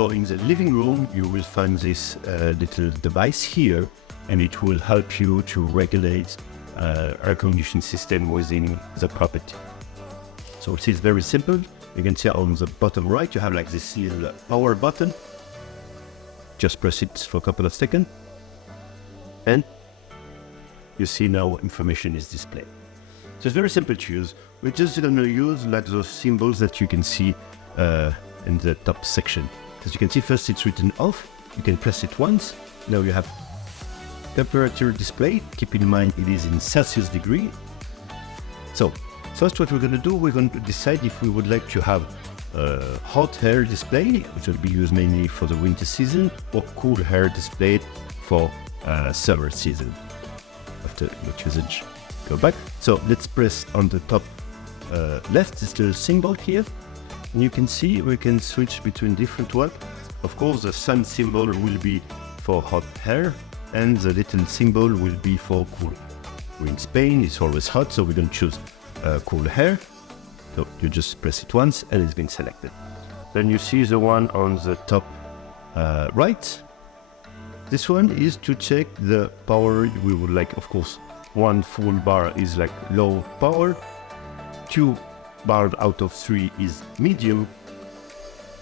So in the living room, you will find this little device here, and it will help you to regulate air conditioning system within the property. So it is very simple. You can see on the bottom right, you have like this little power button. Just press it for a couple of seconds, and you see now information is displayed. So it's very simple to use. We're just going to use like those symbols that you can see in the top section. As you can see, first it's written off. You can press it once. Now you have temperature displayed. Keep in mind it is in Celsius degree. So first what we're going to do, we're going to decide if we would like to have hot air display, which will be used mainly for the winter season, or cool air displayed for summer season. After what usage, go back. So let's press on the top left this little symbol here, and you can see we can switch between different ones. Of course, the sun symbol will be for hot air, and the little symbol will be for cool. We're in Spain, it's always hot, so we're going to choose cool air. So you just press it once and it's been selected. Then you see the one on the top right. This one is to check the power we would like. Of course, one full bar is like low power, 2 bars out of 3 is medium,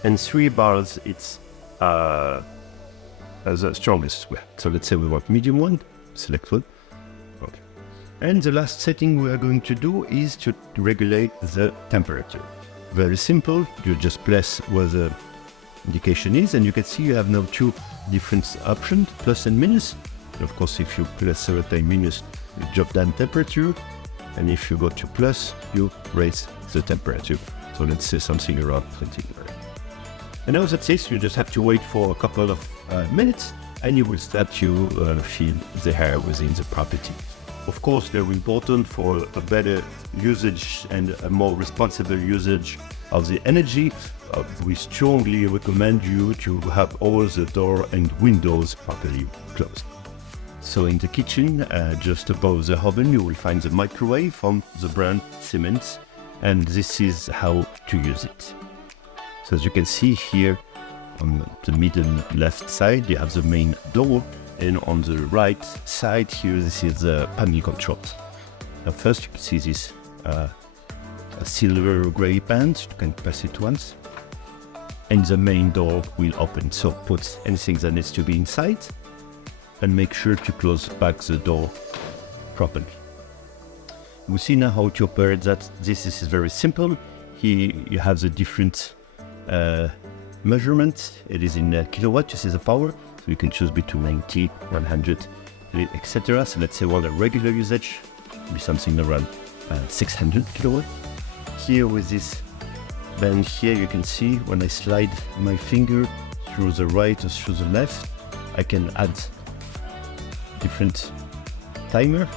and 3 bars it's as the strongest. So let's say we want medium one, select one. Okay. And the last setting we are going to do is to regulate the temperature. Very simple. You just press where the indication is, and you can see you have now 2 different options, plus and minus. And of course, if you press certain minus, you drop down temperature, and if you go to plus, you raise the temperature. So let's say something around 20 degrees. And now that's it. You just have to wait for a couple of minutes, and you will start to feel the air within the property. Of course, they're important for a better usage and a more responsible usage of the energy. We strongly recommend you to have all the door and windows properly closed. So in the kitchen, just above the oven, you will find the microwave from the brand Siemens, and this is how to use it. So as you can see here on the middle left side, you have the main door, and on the right side here, this is the panel controls. Now first you can see this a silver gray band. You can press it once, and the main door will open. So put anything that needs to be inside, and make sure to close back the door properly. We see now how to operate that. This is very simple. Here you have the different measurement. It is in kilowatt. This is the power, so you can choose between 90, 100, etc. So let's say on a regular usage, be something around 600 kilowatt. Here with this band here, you can see when I slide my finger through the right or through the left, I can add different timer.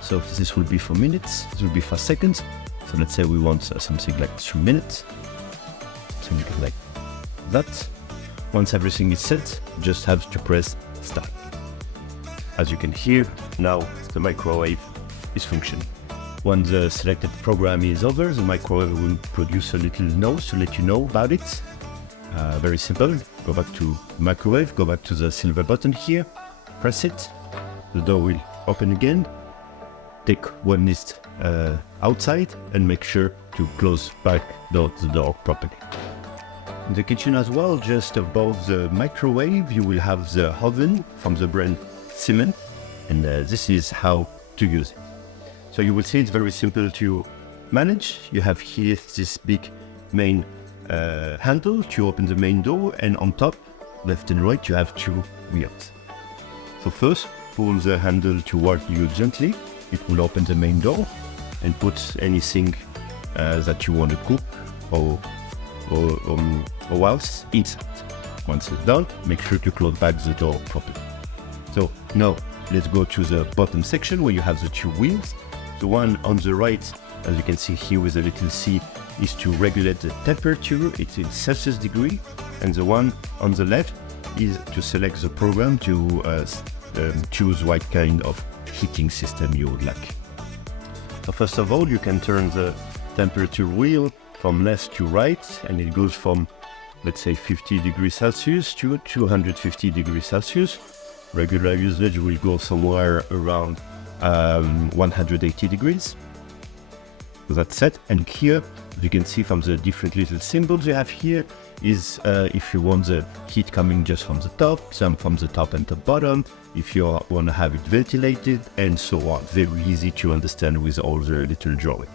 So this will be for minutes, this will be for seconds. So let's say we want something like 3 minutes. Something like that. Once everything is set, you just have to press start. As you can hear, now the microwave is functioning. When the selected program is over, the microwave will produce a little note to let you know about it. Very simple. Go back to microwave, go back to the silver button here, press it, the door will open again. Take one list outside and make sure to close back the door properly. In the kitchen as well, just above the microwave, you will have the oven from the brand Siemens, and this is how to use it. So you will see it's very simple to manage. You have here this big main handle to open the main door, and on top, left and right, you have 2 wheels. So first, pull the handle toward you gently. It will open the main door and put anything that you want to cook or else inside. Once it's done, make sure to close back the door properly. So now let's go to the bottom section where you have the 2 wheels. The one on the right, as you can see here with a little C, is to regulate the temperature. It's in Celsius degree. And the one on the left is to select the program to choose what kind of heating system you would like. So first of all, you can turn the temperature wheel from left to right, and it goes from let's say 50 degrees Celsius to 250 degrees Celsius. Regular usage will go somewhere around 180 degrees. So that's set. And here, you can see from the different little symbols you have here is if you want the heat coming just from the top, some from the top and the bottom, if you want to have it ventilated, and so on. Very easy to understand with all the little drawing.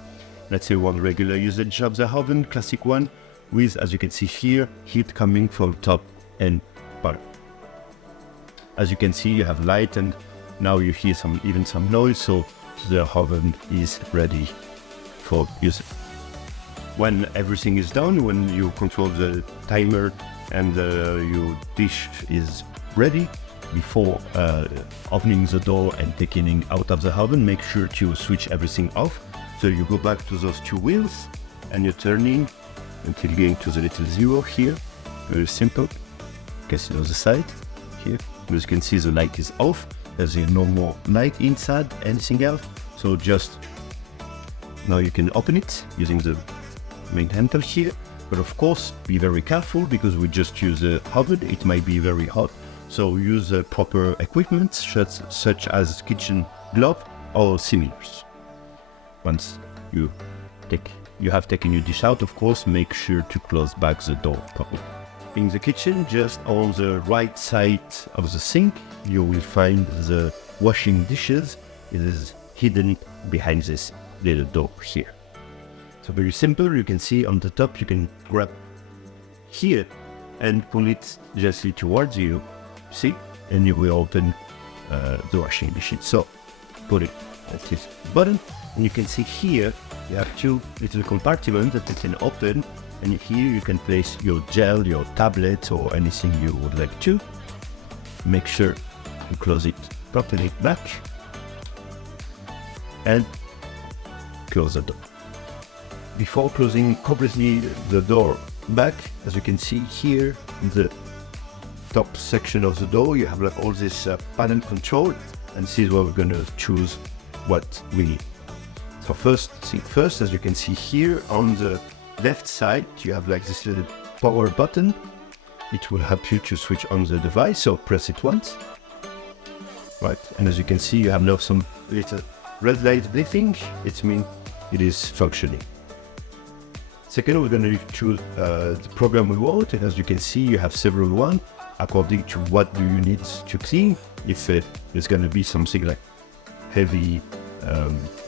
Let's say one regular usage of the oven, classic one, with, as you can see here, heat coming from top and bottom. As you can see, you have light, and now you hear even some noise, so the oven is ready for use. When everything is done, when you control the timer and your dish is ready, before opening the door and taking it out of the oven, make sure to switch everything off. So you go back to those two wheels and you're turning until getting to the little zero here. Very simple. You can see on the side here. As you can see, the light is off. There's no more light inside, anything else. So just now you can open it using the main handle here. But of course, be very careful because we just use the oven. It might be very hot. So use proper equipment such as kitchen glove or similars. Once you have taken your dish out, of course, make sure to close back the door properly. In the kitchen, just on the right side of the sink, you will find the washing dishes. It is hidden behind this little door here. So very simple. You can see on the top, you can grab here and pull it gently towards you. See, and you will open the washing machine. So put it at this button, and you can see here you have two little compartments that you can open, and here you can place your gel, your tablet, or anything you would like to. Make sure to close it properly back and close the door. Before closing completely the door back, as you can see here in the top section of the door, you have like all this panel control, and this is where we're going to choose what we need. So first thing first, as you can see here on the left side, you have like this little power button. It will help you to switch on the device, so press it once. Right, and as you can see, you have now some little red light blinking. It means it is functioning. Second, we're going to choose the program we want, and as you can see, you have several ones according to what do you need to clean. If it's going to be something like heavy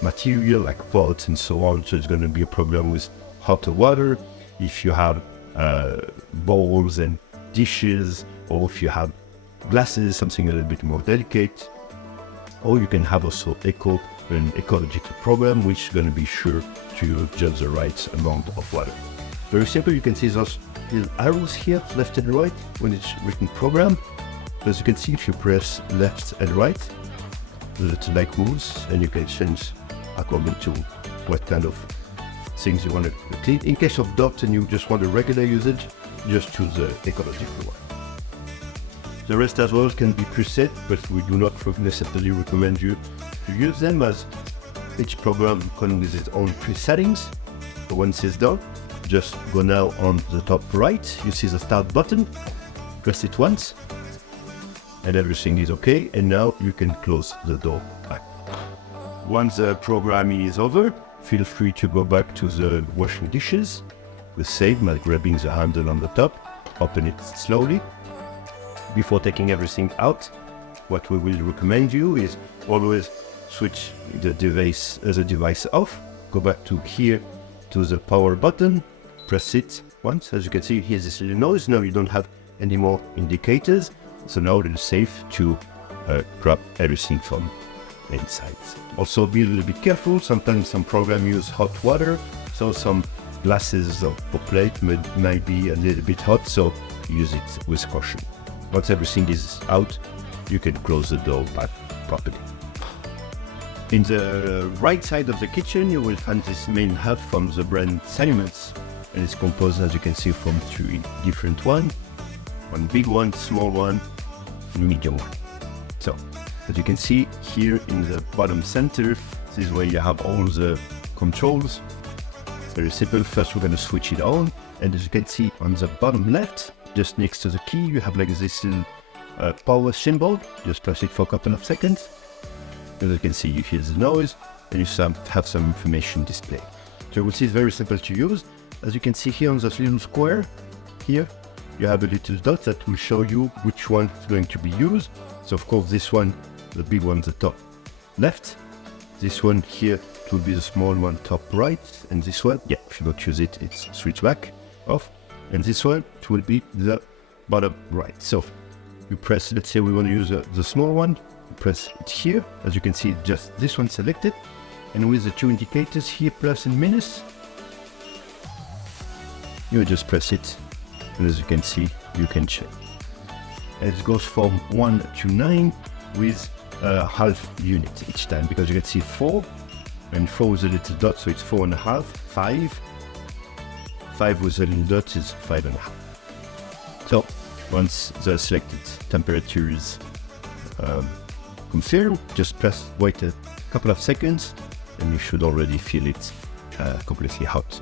material like pots and so on, so it's going to be a program with hot water. If you have bowls and dishes, or if you have glasses, something a little bit more delicate, or you can have also an ecological program, which is going to be sure to judge the right amount of water. Very simple. You can see those little arrows here, left and right, when it's written program. As you can see, if you press left and right, the little light moves, and you can change according to what kind of things you want to clean. In case of dot and you just want a regular usage, just choose the ecological one. The rest as well can be preset, but we do not necessarily recommend you to use them, as each program comes with its own presettings. So once it's done, just go now on the top right, you see the start button, press it once, and everything is okay, and now you can close the door back. Once the programming is over, feel free to go back to the washing dishes. The same, by grabbing the handle on the top, open it slowly. Before taking everything out, what we will recommend you is always switch the device off, go back to here to the power button, press it once. As you can see, here's this little noise. Now you don't have any more indicators, so now it is safe to grab everything from inside. Also be a little bit careful. Sometimes some programs use hot water, so some glasses or plate might be a little bit hot, so use it with caution. Once everything is out, you can close the door back properly. In the right side of the kitchen, you will find this main hub from the brand Siemens, and it's composed, as you can see, from three different ones. One big one, small one, and medium one. So, as you can see here in the bottom center, this is where you have all the controls. Very simple. First, we're going to switch it on, And as you can see on the bottom left, just next to the key, you have like this little power symbol. Just press it for a couple of seconds. As you can see, you hear the noise, and you have some information displayed. So you will see it's very simple to use. As you can see here on this little square, here, you have a little dot that will show you which one is going to be used. So of course this one, the big one, the top left. This one here, it will be the small one top right. And this one, yeah, if you don't use it, it's switch back, off. And this one, it will be the bottom right. So you press, let's say we want to use the small one, you press it here. As you can see, just this one selected. And with the two indicators here, plus and minus, you just press it, and as you can see, you can check. And it goes from 1 to 9 with a half unit each time, because you can see 4, and 4 with a little dot, so it's 4.5, 5. 5 with a little dot is 5.5. So once the selected temperature is confirmed, just wait a couple of seconds, and you should already feel it completely hot.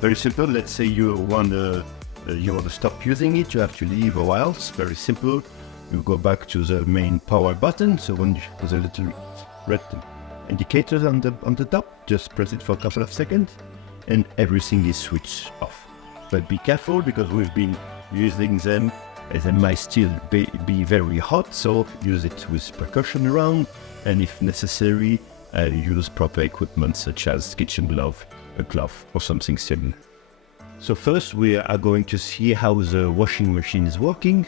Very simple. Let's say you want to stop using it, you have to leave a while. It's very simple. You go back to the main power button. So when there's a little red indicator on the top, just press it for a couple of seconds, and everything is switched off. But be careful, because we've been using them, and they might still be very hot. So use it with precaution around, and if necessary, use proper equipment such as kitchen glove, a glove, or something similar. So first we are going to see how the washing machine is working.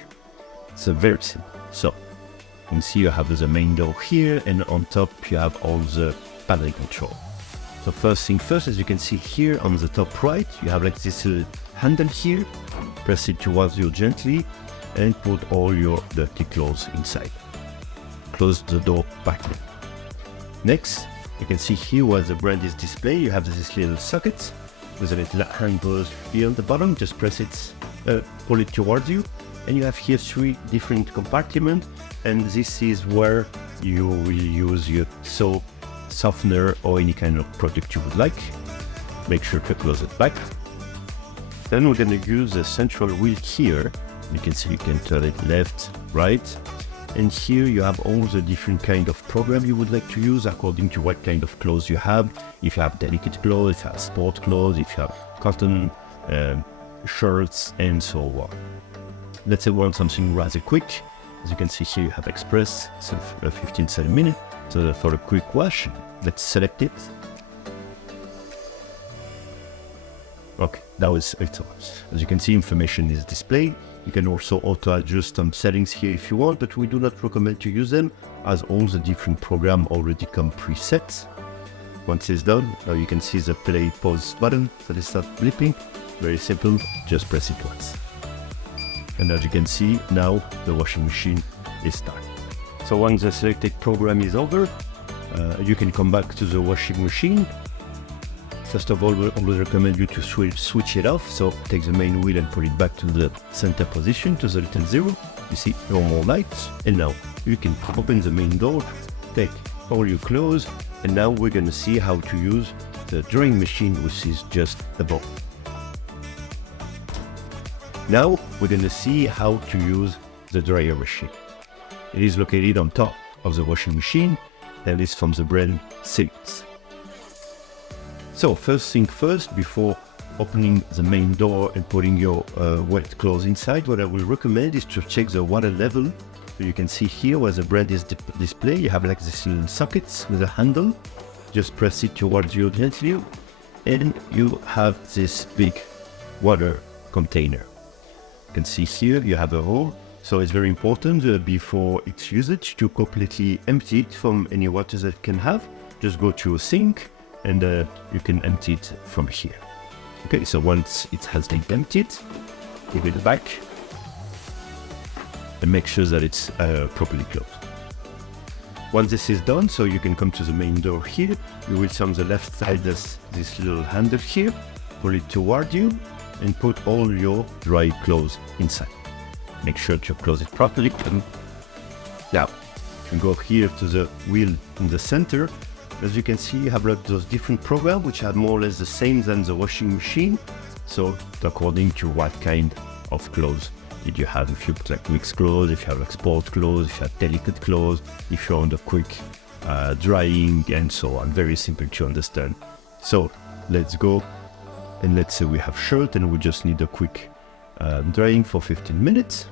It's very simple. So you can see you have the main door here, and on top you have all the paddle control. So first thing first, as you can see here on the top right, you have like this little handle here. Press it towards you gently and put all your dirty clothes inside. Close the door back. Next, you can see here where the brand is displayed, you have this little socket with a little handle here on the bottom. Just press it, pull it towards you, and you have here 3 different compartments, and this is where you will use your soap, softener, or any kind of product you would like. Make sure to close it back. Then we're going to use the central wheel here. You can see you can turn it left, right. And here you have all the different kind of program you would like to use according to what kind of clothes you have. If you have delicate clothes, if you have sport clothes, if you have cotton shirts, and so on. Let's say we want something rather quick. As you can see here, you have express, so 15-20 minutes. So for a quick wash, let's select it. Okay, that was it. As you can see, information is displayed. You can also auto-adjust some settings here if you want, but we do not recommend to use them, as all the different programs already come preset. Once it's done, now you can see the play pause button that is start blipping. Very simple, just press it once. And as you can see, now the washing machine is started. So once the selected program is over, you can come back to the washing machine. First of all, we always recommend you to switch it off. So take the main wheel and put it back to the center position, to the little 0. You see normal lights. And now you can open the main door, take all your clothes, and now we're going to see how to use the drying machine, which is just above. Now we're going to see how to use the dryer machine. It is located on top of the washing machine, and is from the brand Sims. So first thing first, before opening the main door and putting your wet clothes inside, what I will recommend is to check the water level. So you can see here where the brand is displayed, you have like this little sockets with a handle. Just press it towards you gently, and you have this big water container. You can see here you have a hole. So it's very important before its usage to completely empty it from any water that it can have. Just go to a sink, and you can empty it from here. Okay, so once it has been emptied, give it back and make sure that it's properly closed. Once this is done, so you can come to the main door here. You will see on the left side this little handle here. Pull it toward you and put all your dry clothes inside. Make sure to close it properly. Now, you can go here to the wheel in the center. As you can see, you have those different programs which are more or less the same than the washing machine. So according to what kind of clothes did you have, if you put like mixed clothes, if you have like sport clothes, if you have delicate clothes, if you're on the quick drying, and so on. Very simple to understand. So let's go, and let's say we have shirt and we just need a quick drying for 15 minutes.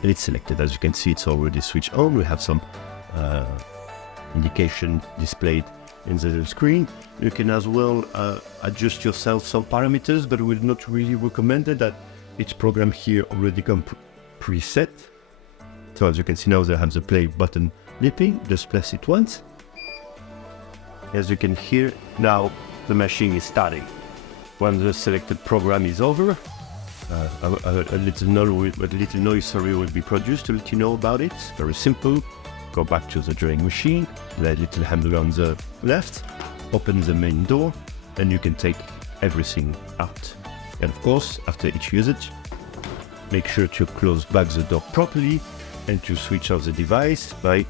And it's selected. As you can see, it's already switched on. We have some indication displayed in the screen. You can as well adjust yourself some parameters, but we would not really recommend it, that each program here already come preset. So as you can see now, they have the play button leaping. Just press it once. As you can hear now, the machine is starting. When the selected program is over, a little noise will be produced to let you know about it. Very simple. Go back to the drying machine, the little handle on the left, open the main door, and you can take everything out. And of course, after each usage, make sure to close back the door properly and to switch off the device by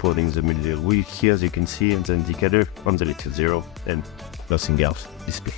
putting the middle wheel here, as you can see, and the indicator on the little zero, and nothing else displayed.